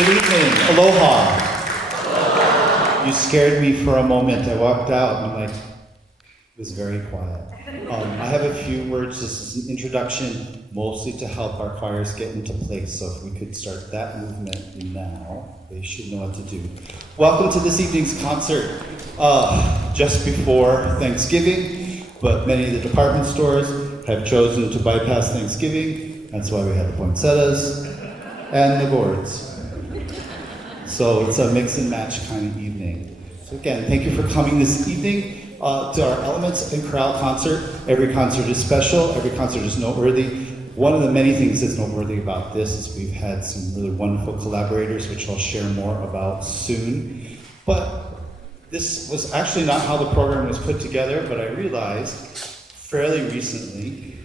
Good evening. Aloha. You scared me for a moment. I walked out and I'm like, it was very quiet. I have a few words. This is an introduction, mostly to help our choirs get into place. So if we could start that movement now, they should know what to do. Welcome to this evening's concert. Just before Thanksgiving, but many of the department stores have chosen to bypass Thanksgiving. That's why we have the poinsettias and the gourds. So it's a mix and match kind of evening. So again, thank you for coming this evening to our Elements and Chorale concert. Every concert is special, every concert is noteworthy. One of the many things that's noteworthy about this is we've had some really wonderful collaborators, which I'll share more about soon. But this was actually not how the program was put together, but I realized fairly recently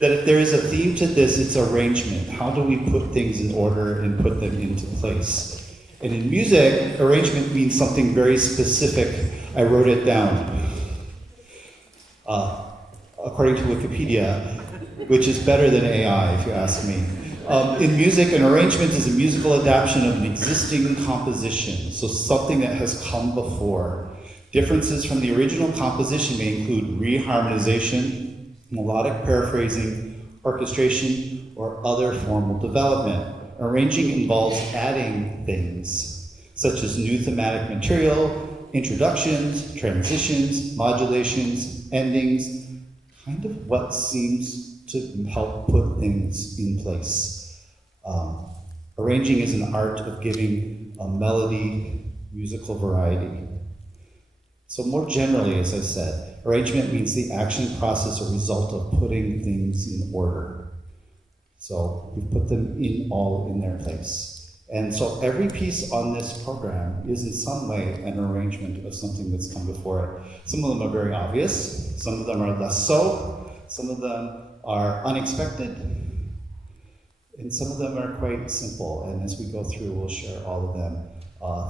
that if there is a theme to this, it's arrangement. How do we put things in order and put them into place? And in music, arrangement means something very specific. I wrote it down. According to Wikipedia, which is better than AI, if you ask me. In music, an arrangement is a musical adaptation of an existing composition, so something that has come before. Differences from the original composition may include reharmonization, melodic paraphrasing, orchestration, or other formal development. Arranging involves adding things, such as new thematic material, introductions, transitions, modulations, endings, kind of what seems to help put things in place. Arranging is an art of giving a melody, musical variety. So more generally, as I said, arrangement means the action process or result of putting things in order. So we put them all in their place. And so every piece on this program is in some way an arrangement of something that's come before it. Some of them are very obvious, some of them are less so, some of them are unexpected, and some of them are quite simple. And as we go through, we'll share all of them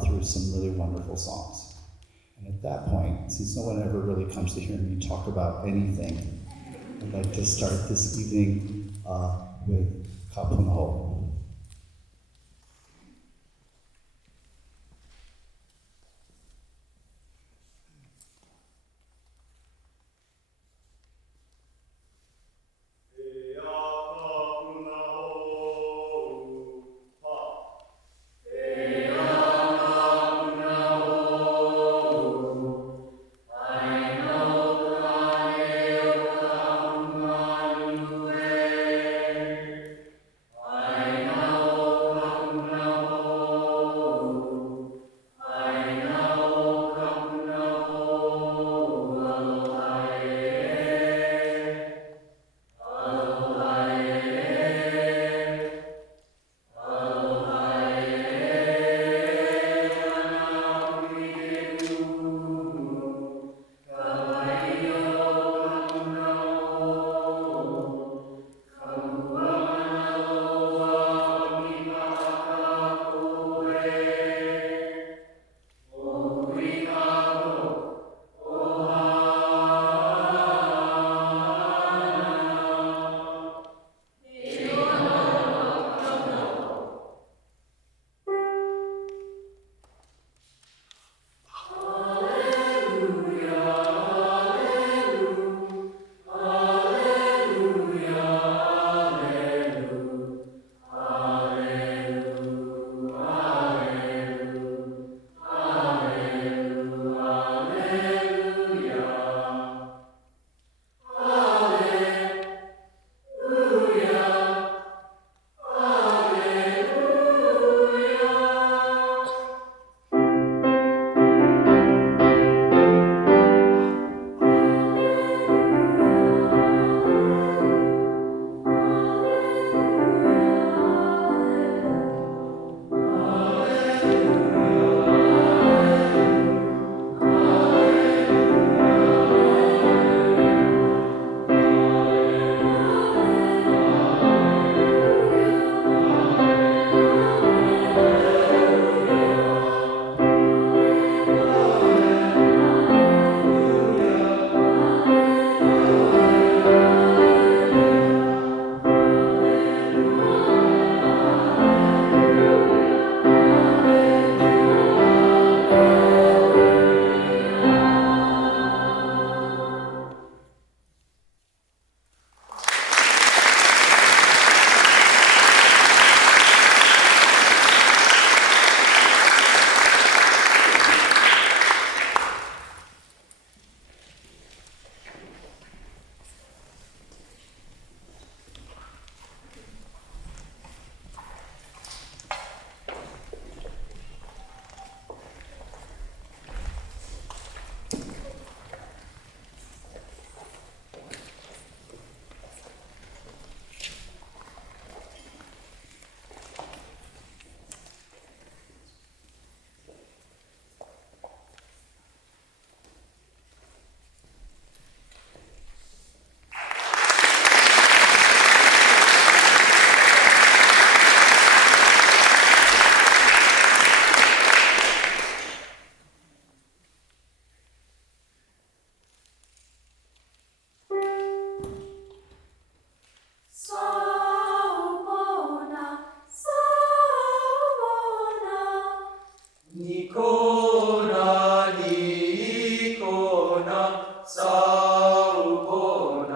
through some really wonderful songs. And at that point, since no one ever really comes to hear me talk about anything, I'd like to start this evening with Kapunho. I 니코나 니코나 싸우거나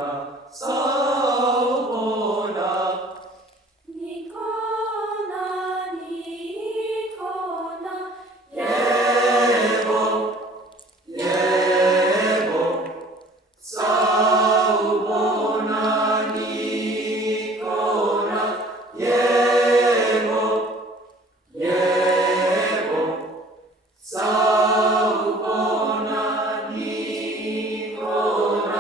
싸우거나 니코나 니코나 예보 예보 싸우거나 니코나 예보 예보 싸우거나 니거나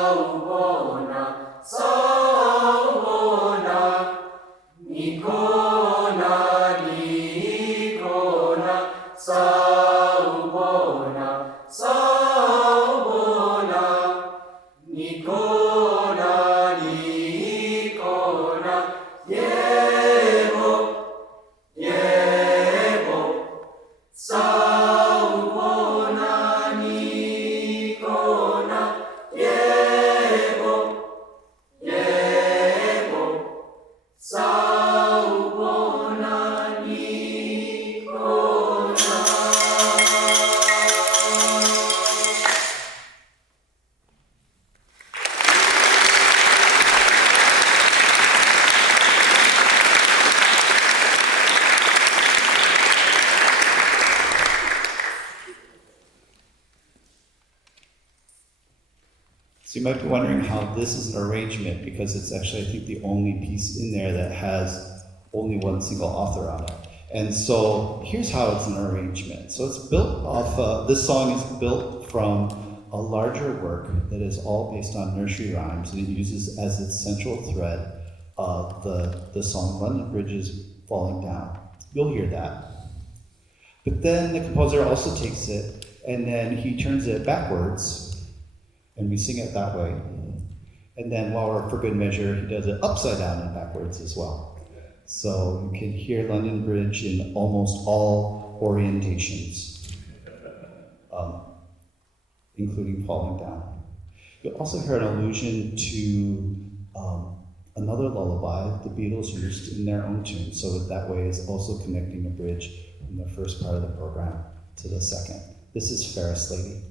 싸우거나 싸우거나 니거나 니거나 싸우거나 싸우거나 니거나 니거나 예보 예보 싸우거나 니거나 예보 예보 싸우거나 니거나 So you might be wondering how this is an arrangement, because it's actually, I think, the only piece in there that has only one single author on it. And so here's how it's an arrangement. So it's built off, this song is built from a larger work that is all based on nursery rhymes, and it uses as its central thread the song London Bridge is Falling Down. You'll hear that. But then the composer also takes it and then he turns it backwards, and we sing it that way. And then while we're for good measure, he does it upside down and backwards as well. So you can hear London Bridge in almost all orientations, including falling down. You'll also hear an allusion to another lullaby the Beatles used in their own tune. So that way is also connecting a bridge from the first part of the program to the second. This is Ferris Lady.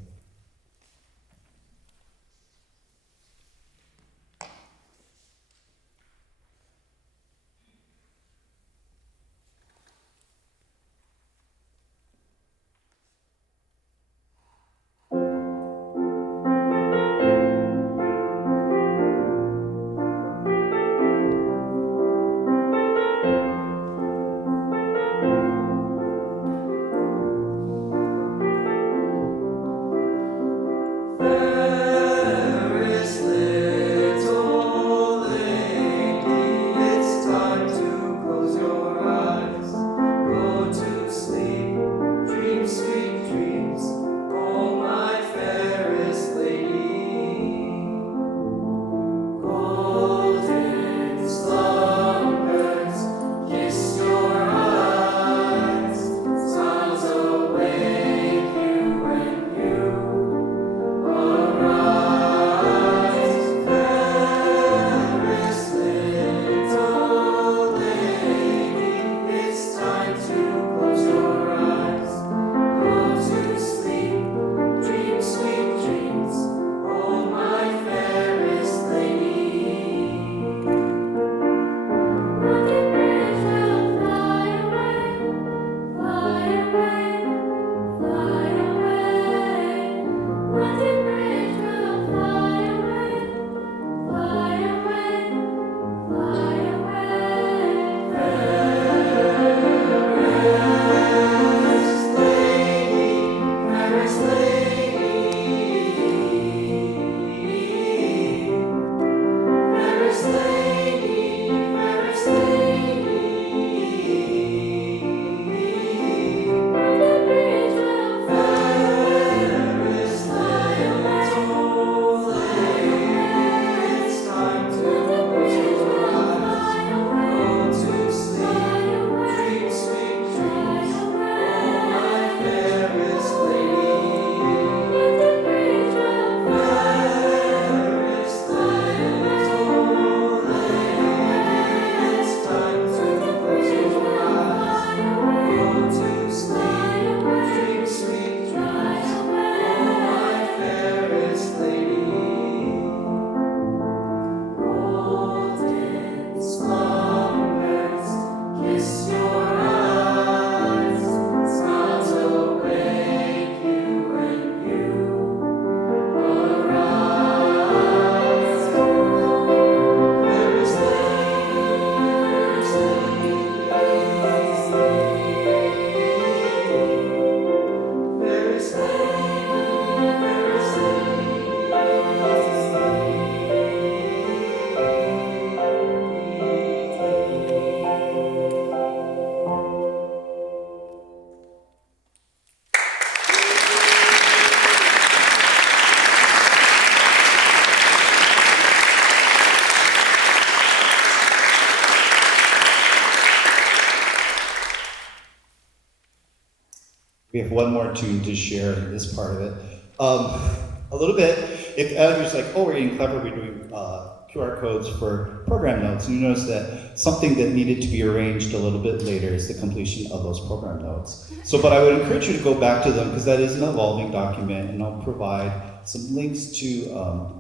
We have one more tune to share in this part of it. A little bit, if Edgar's like, oh, we're getting clever, we're doing QR codes for program notes, and you notice that something that needed to be arranged a little bit later is the completion of those program notes. So, but I would encourage you to go back to them because that is an evolving document, and I'll provide some links to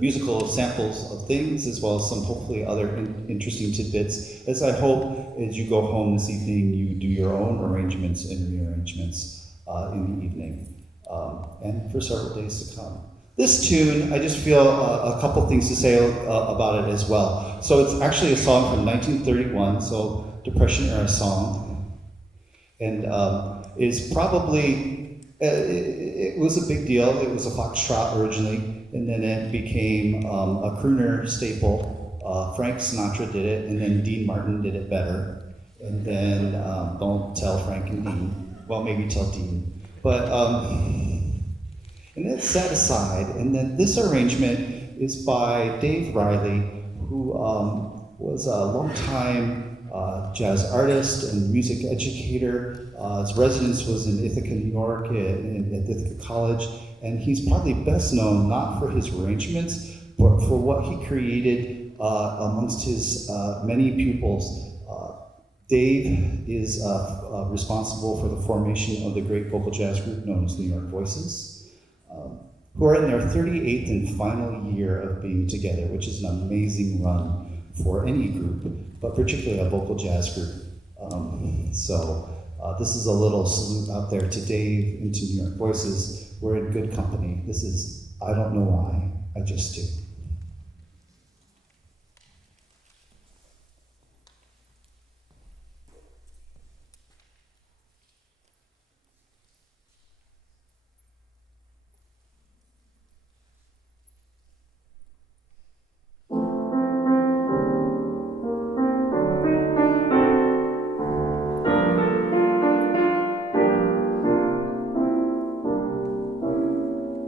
musical samples of things, as well as some hopefully other interesting tidbits, as I hope as you go home this evening, you do your own arrangements and rearrangements in the evening, and for several days to come. This tune, I just feel a couple things to say about it as well. So it's actually a song from 1931, so Depression era song, and is probably, it was a big deal. It was a foxtrot originally, and then it became a crooner staple. Frank Sinatra did it, and then Dean Martin did it better. And then, don't tell Frank and Dean. Well, maybe tell Dean. But, and then set aside, and then this arrangement is by Dave Riley, who was a longtime jazz artist and music educator. His residence was in Ithaca, New York, at Ithaca College, and he's probably best known not for his arrangements, but for what he created amongst his many pupils. Dave is responsible for the formation of the great vocal jazz group known as New York Voices, who are in their 38th and final year of being together, which is an amazing run for any group, but particularly a vocal jazz group. This is a little salute out there to Dave and to New York Voices. We're in good company. This is I Don't Know Why, I Just Do.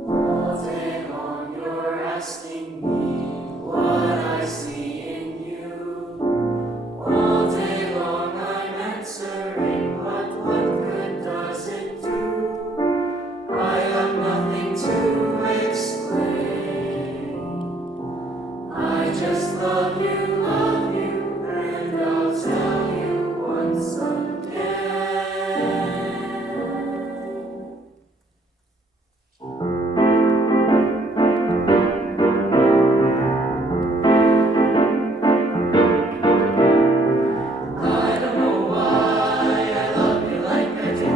All day long you're asking me what I see in you. All day long I'm answering, but what good does it do? I have nothing to explain. I just love you, and I'll tell you once again. I don't know why I love you like I do.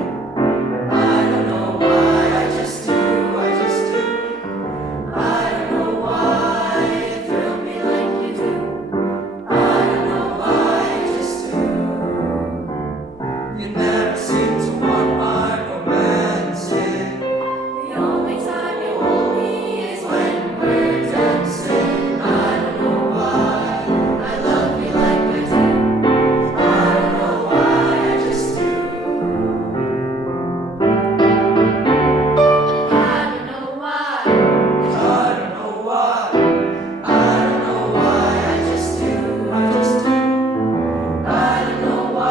I don't know why I just do, I just do. I don't know why you thrill me like you do. I don't know why I just do. You never seem to want my romancing. The only time you hold me is when we're dancing. I don't know why I love you like I do. I don't know why I just do. I don't know why. I don't know why. I don't know why I just do. I just do. I don't know why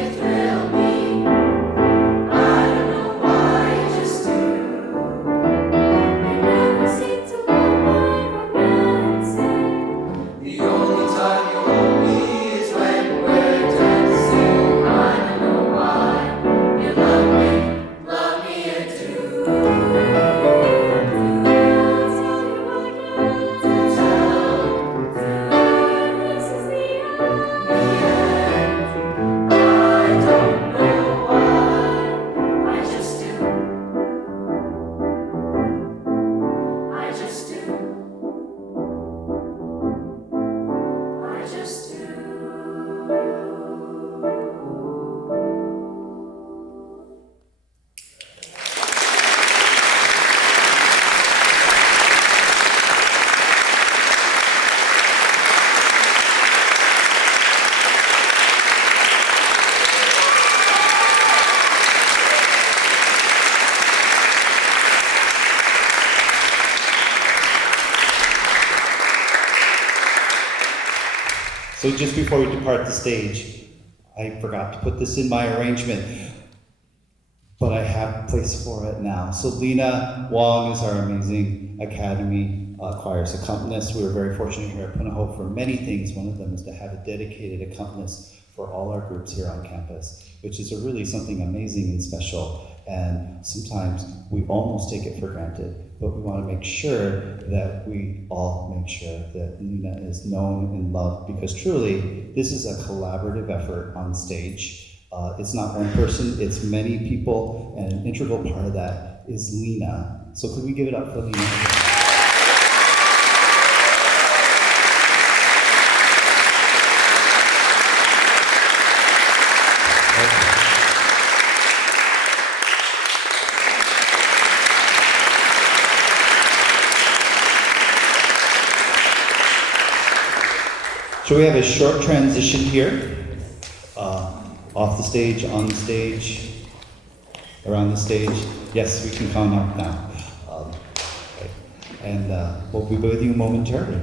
you thrill me. I don't know why you just do. You never seem to want my romancing. The only time you hold me is when we're dancing. I don't know why you love me and do. This is the end. I don't know why I just do. I just do. I just do. So just before we depart the stage, I forgot to put this in my arrangement. but I have a place for it now. So Lena Wong is our amazing Academy choir's accompanist. We were very fortunate here at Punahou for many things. One of them is to have a dedicated accompanist for all our groups here on campus, which is really something amazing and special. And sometimes we almost take it for granted, but we want to make sure that we all make sure that Lena is known and loved, because truly, this is a collaborative effort on stage. It's not one person, it's many people, and an integral part of that is Lena. So could we give it up for Lena? So we have a short transition here. Off the stage, on the stage, around the stage. Yes, we can count up now. Okay. And we'll be with you momentarily.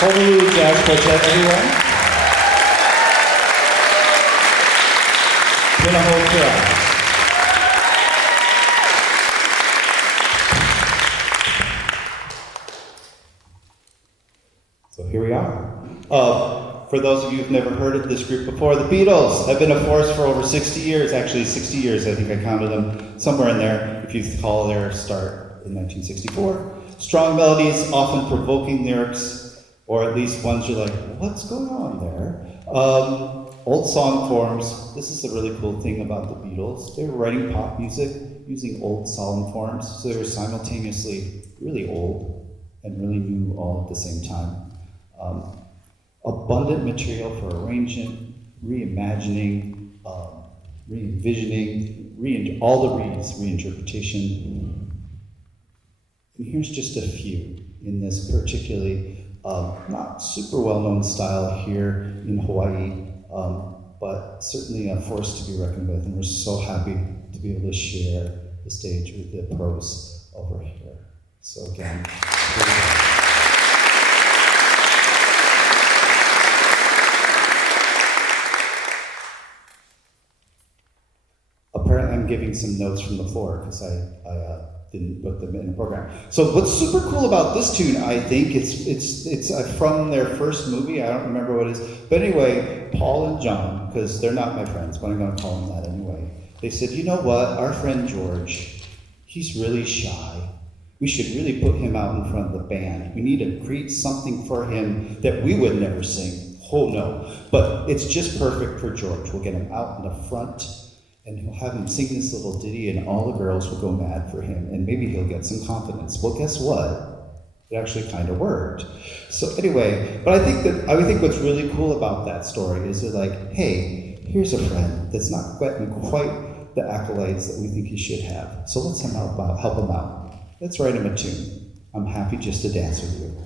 Honolulu Jazz Quartet, everyone. Pinaho. So here we are. For those of you who've never heard of this group before, the Beatles have been a force for over 60 years, actually 60 years, I think I counted them, somewhere in there, if you call their start in 1964. Strong melodies, often provoking lyrics, or at least ones you're like, what's going on there? Old song forms. This is the really cool thing about the Beatles. They were writing pop music using old song forms, so they were simultaneously really old and really new all at the same time. Abundant material for arrangement, reimagining, re-envisioning, all the reads, reinterpretation. And here's just a few in this particularly not super well-known style here in Hawaii, but certainly a force to be reckoned with, and we're so happy to be able to share the stage with the pros over here. So again, here we go. Apparently I'm giving some notes from the floor because I didn't put them in the program. So what's super cool about this tune, I think, it's from their first movie. I don't remember what it is. But anyway, Paul and John, because they're not my friends, but I'm going to call them that anyway. They said, you know what, our friend George, he's really shy. We should really put him out in front of the band. We need to create something for him that we would never sing. Oh no, but it's just perfect for George. We'll get him out in the front, and he'll have him sing this little ditty, and all the girls will go mad for him, and maybe he'll get some confidence. Well, guess what? It actually kind of worked. So anyway, but I think what's really cool about that story is they're like, hey, here's a friend that's not getting quite the accolades that we think he should have. So let's help him out. Let's write him a tune. I'm happy just to dance with you.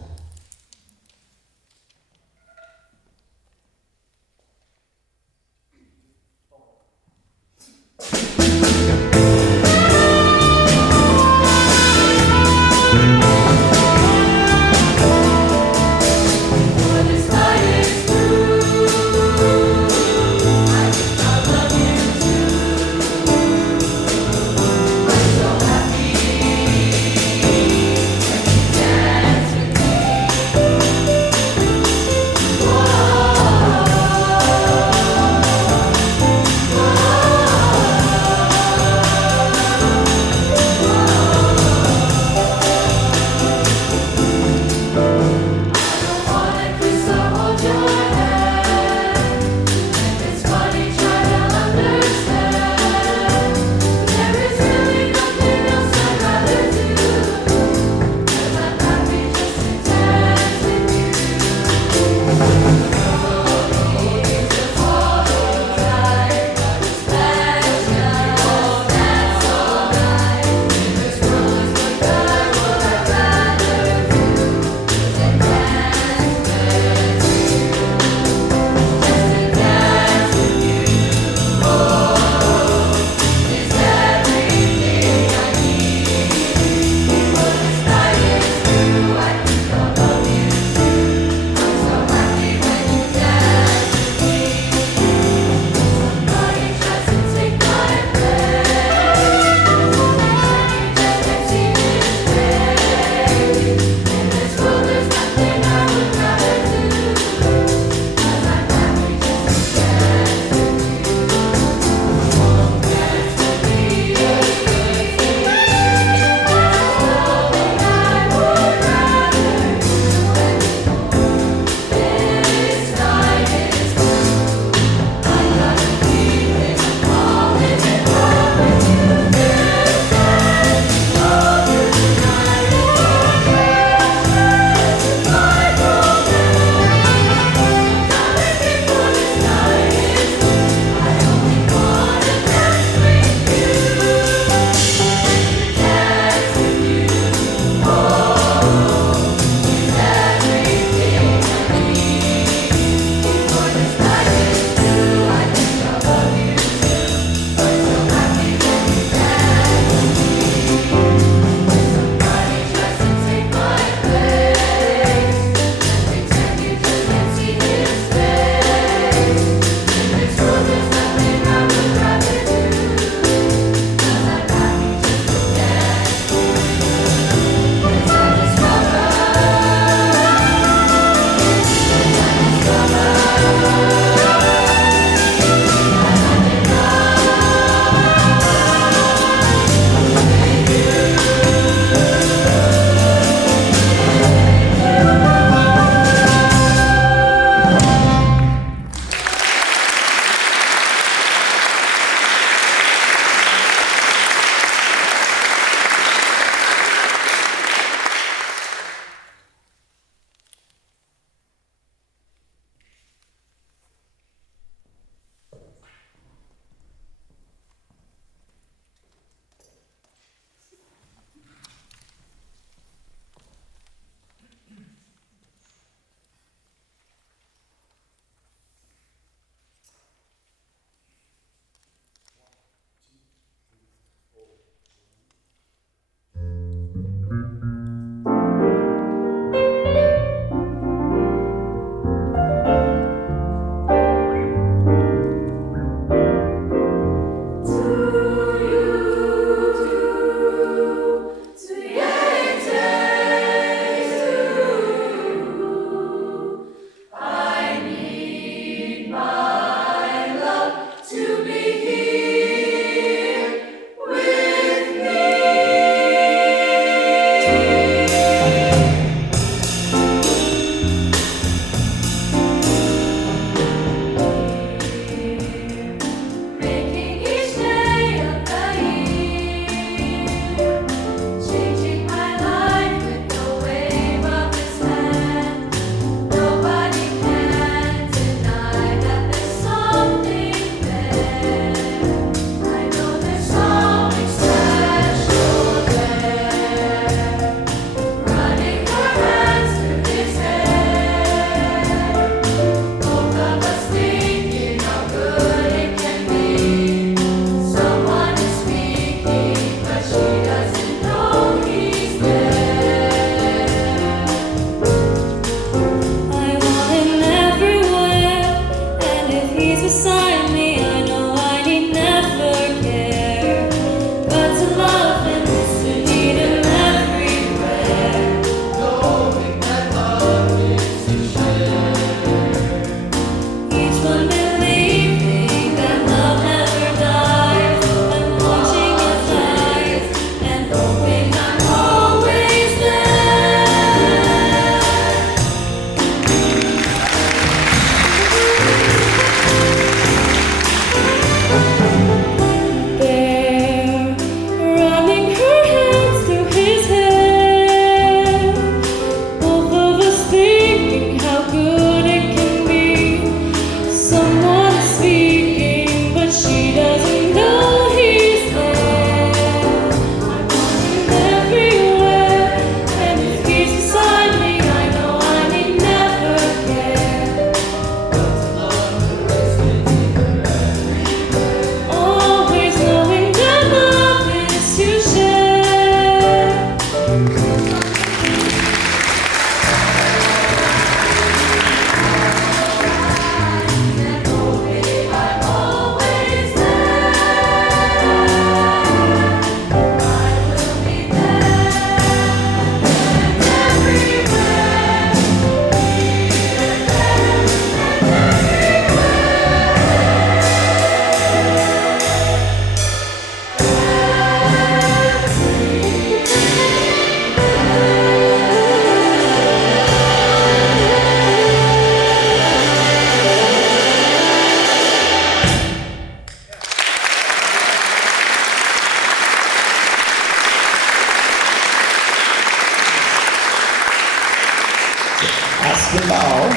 Ask him now.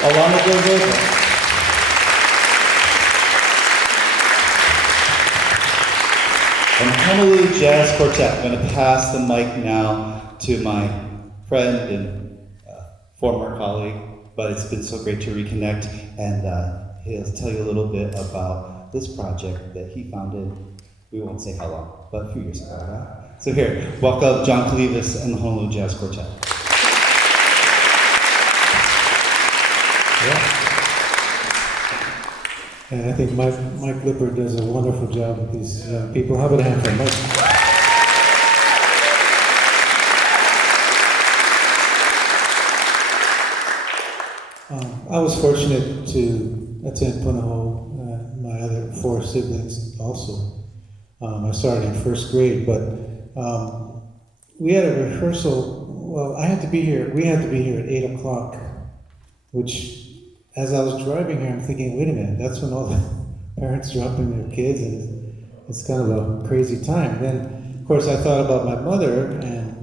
Alana Del Rosa. From Honolulu Jazz Quartet, I'm going to pass the mic now to my friend and former colleague, but it's been so great to reconnect, and he'll tell you a little bit about this project that he founded, we won't say how long, but a few years ago. Right? So here, welcome John Clevis and the Honolulu Jazz Quartet. Yeah. And I think Mike Lippert does a wonderful job with these young people. How about a hand for Mike? I was fortunate to attend Punahou, my other 4 siblings also. I started in first grade, but we had a rehearsal. Well, we had to be here at 8 o'clock, which, as I was driving here, I'm thinking, wait a minute, that's when all the parents drop in their kids, and it's kind of a crazy time. Then, of course, I thought about my mother, and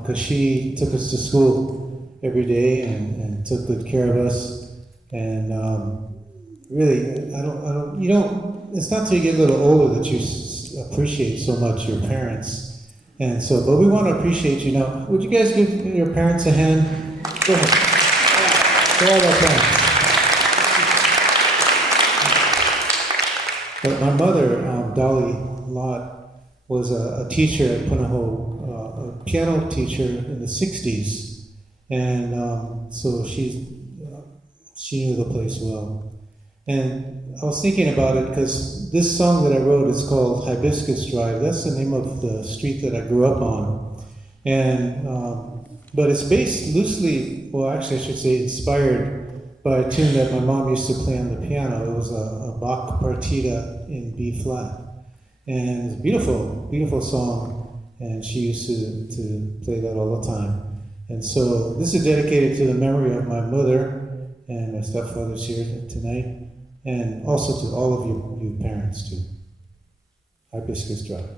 because she took us to school every day and took good care of us, and really, it's not till you get a little older that you appreciate so much your parents, and so, but we want to appreciate you now. Would you guys give your parents a hand? Go ahead. For all our parents. But my mother, Dolly Lott, was a teacher at Punahou, a piano teacher in the 60s. And so she knew the place well. And I was thinking about it because this song that I wrote is called Hibiscus Drive. That's the name of the street that I grew up on. And, but it's based loosely, well, actually I should say inspired by a tune that my mom used to play on the piano. It was a Bach partita in B flat. And it's a beautiful, beautiful song. And she used to play that all the time. And so this is dedicated to the memory of my mother, and my stepfather's here tonight, and also to all of you parents too. Hibiscus Drive.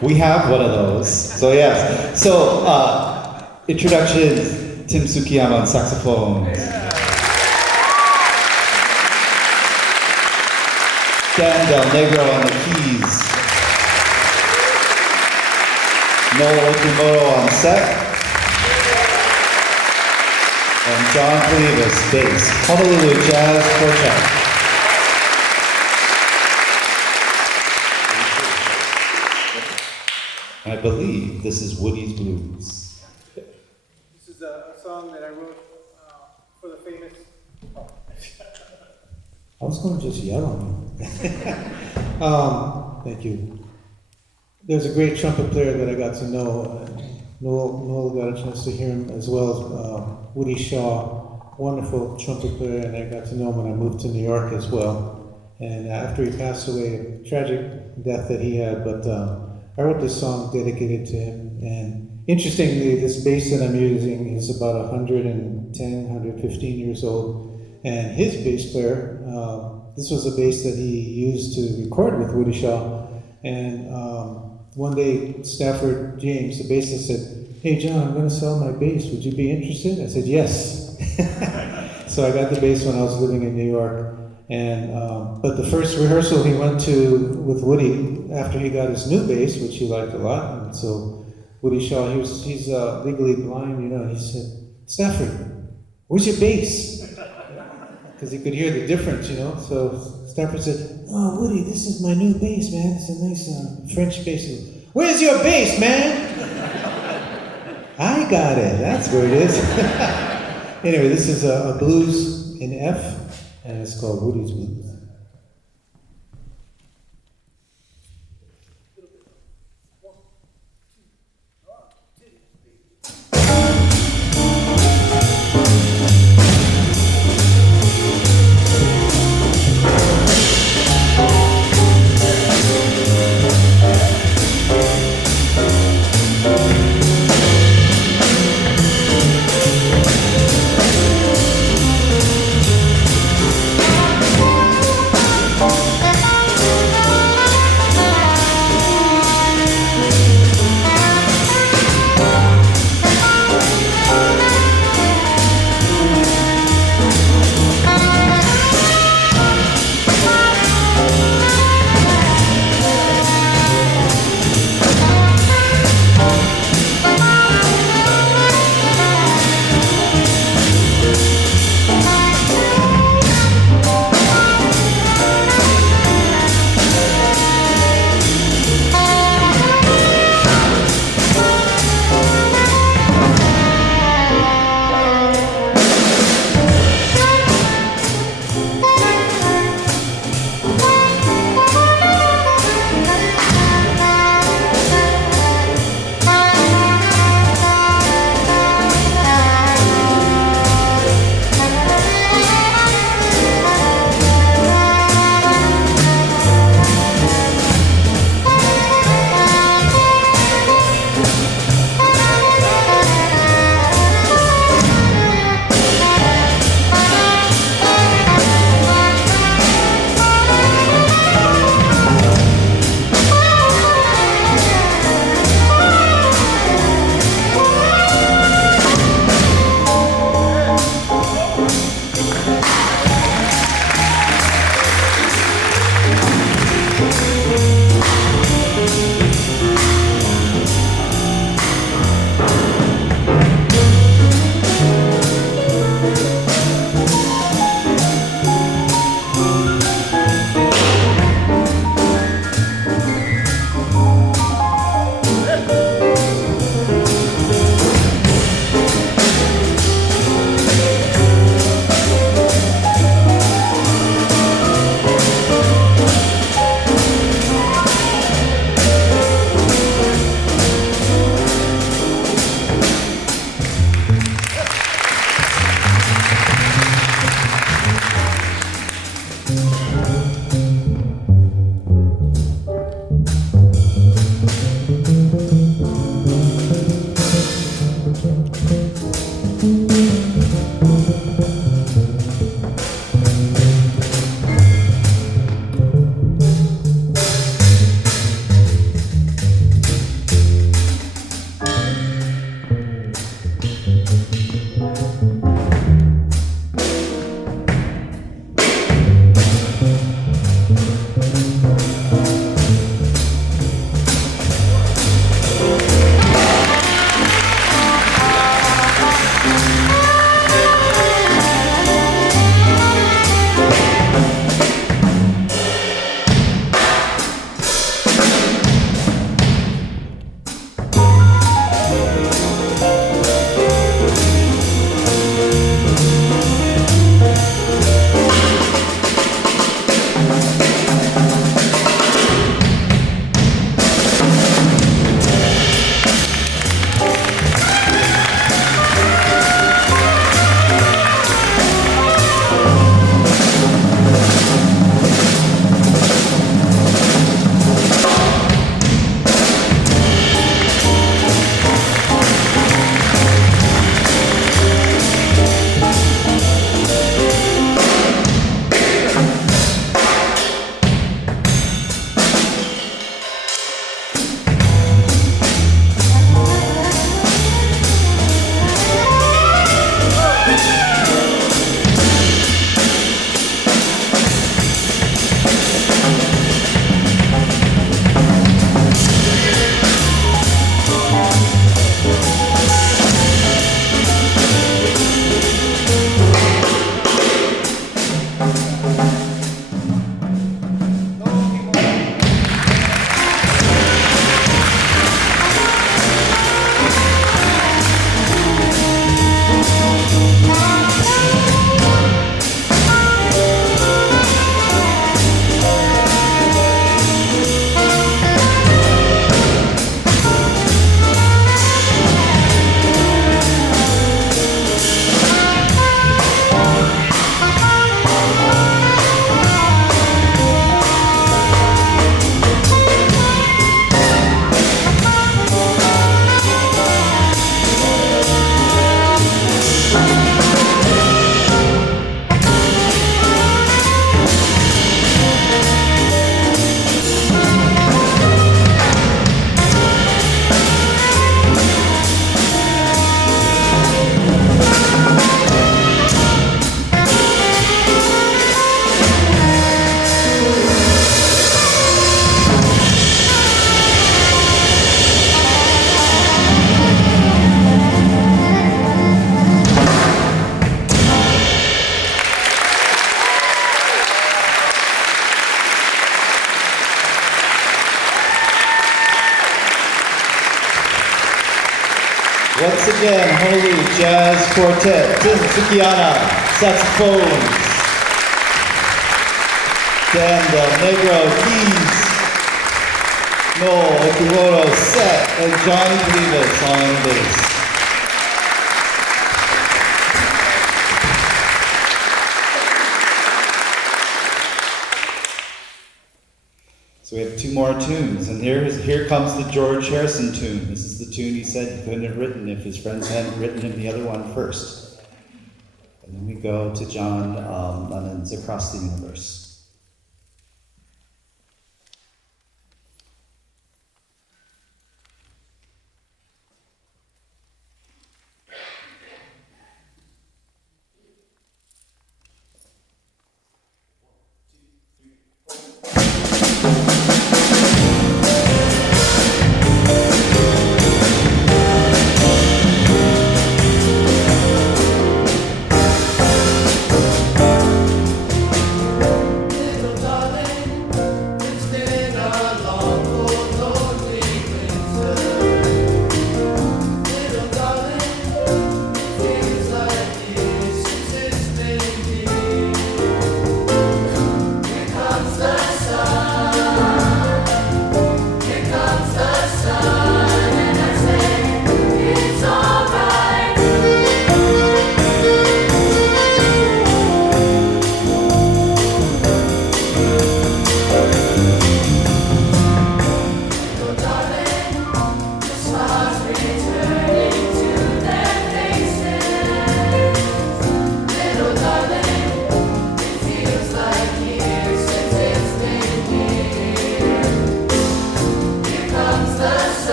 We have one of those. So yes. So introduction, Tim Sukiyama on saxophone. Dan Del Negro on the keys. Noel Okimoto on set. And John Clevis, bass. Honolulu Jazz Quartet. I believe this is Woody's Blues. This is a song that I wrote for the famous. I was going to just yell on you. Thank you. There's a great trumpet player that I got to know. Noel got a chance to hear him as well as Woody Shaw, wonderful trumpet player, and I got to know him when I moved to New York as well. And after he passed away, a tragic death that he had, but I wrote this song dedicated to him. And interestingly, this bass that I'm using is about 110, 115 years old. And his bass player, this was a bass that he used to record with Woody Shaw. And one day, Stafford James, the bassist, said, "Hey John, I'm going to sell my bass. Would you be interested?" I said, "Yes." So I got the bass when I was living in New York. And but the first rehearsal he went to with Woody after he got his new bass, which he liked a lot. And so Woody Shaw, he's legally blind, you know. And he said, "Stafford, where's your bass?" Because he could hear the difference, you know. So Stafford said, "Oh, Woody, this is my new bass, man. It's a nice French bass." He goes, "Where's your bass, man?" I got it. That's where it is. Anyway, this is a blues in F, and it's called Woody's Blues. I Once again, Holy Jazz Quartet, Tim Fikiana, saxophones, Dan Del Negro, keys, Noel Okumoto, set, and Johnny Rivas on bass. So we have two more tunes, and here comes the George Harrison tune. This is the tune he said he couldn't have written if his friends hadn't written him the other one first. And then we go to John Lennon's Across the Universe.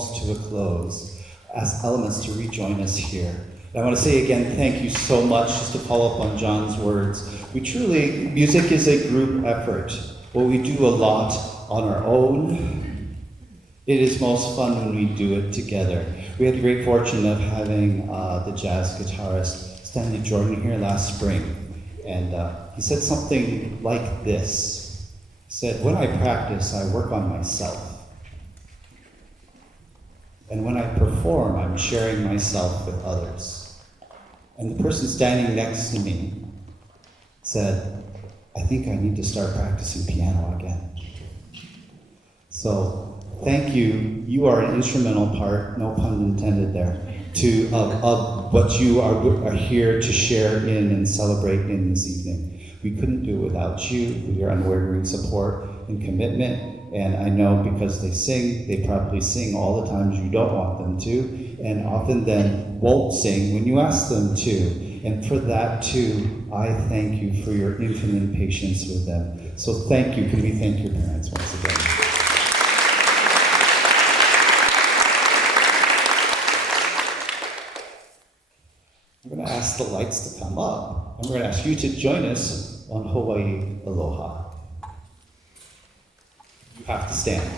almost to a close, ask Elements to rejoin us here. And I want to say again, thank you so much, just to follow up on John's words. Music is a group effort. Well, we do a lot on our own. It is most fun when we do it together. We had the great fortune of having the jazz guitarist Stanley Jordan here last spring. And he said something like this. He said, when I practice, I work on myself. And when I perform, I'm sharing myself with others. And the person standing next to me said, I think I need to start practicing piano again. So thank you. You are an instrumental part, no pun intended there, of what you are here to share in and celebrate in this evening. We couldn't do it without you, with your unwavering support and commitment. And I know because they probably sing all the times you don't want them to, and often then won't sing when you ask them to. And for that too, I thank you for your infinite patience with them. So thank you. Can we thank your parents once again? I'm going to ask the lights to come up. I'm going to ask you to join us on Hawaii Aloha. You have to stand.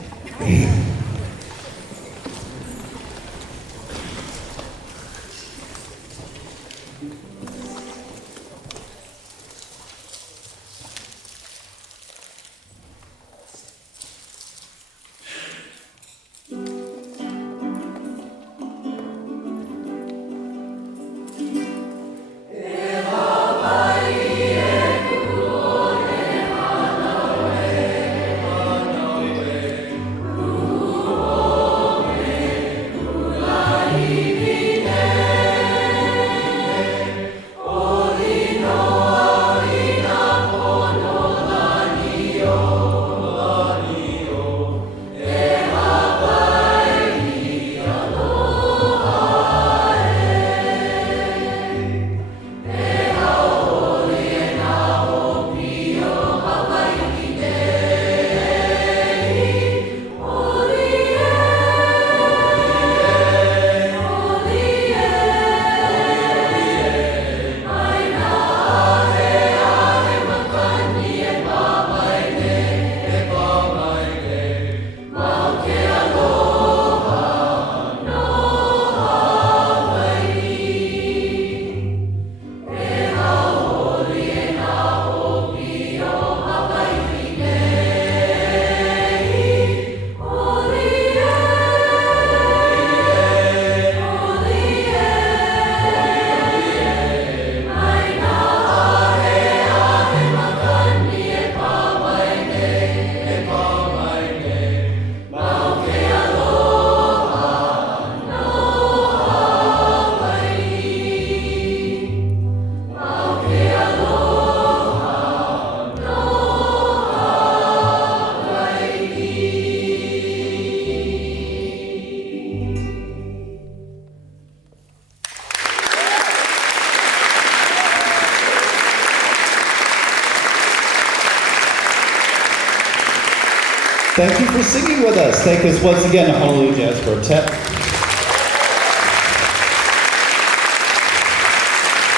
Thank you for singing with us. Thank us once again, Honolulu Jazz Quartet.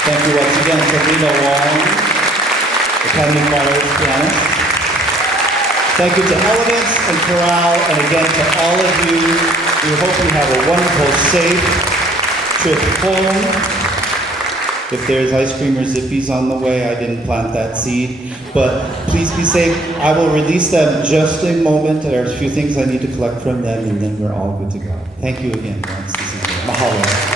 Thank you once again to Lena Wong, Academy Choir's pianist. Thank you to Elements and Chorale, and again to all of you. We hope you have a wonderful, safe trip home. If there's ice cream or Zippies on the way, I didn't plant that seed. But please be safe. I will release them just a moment. There's a few things I need to collect from them, and then we're all good to go. Thank you again, Lawrence. This is Mahalo.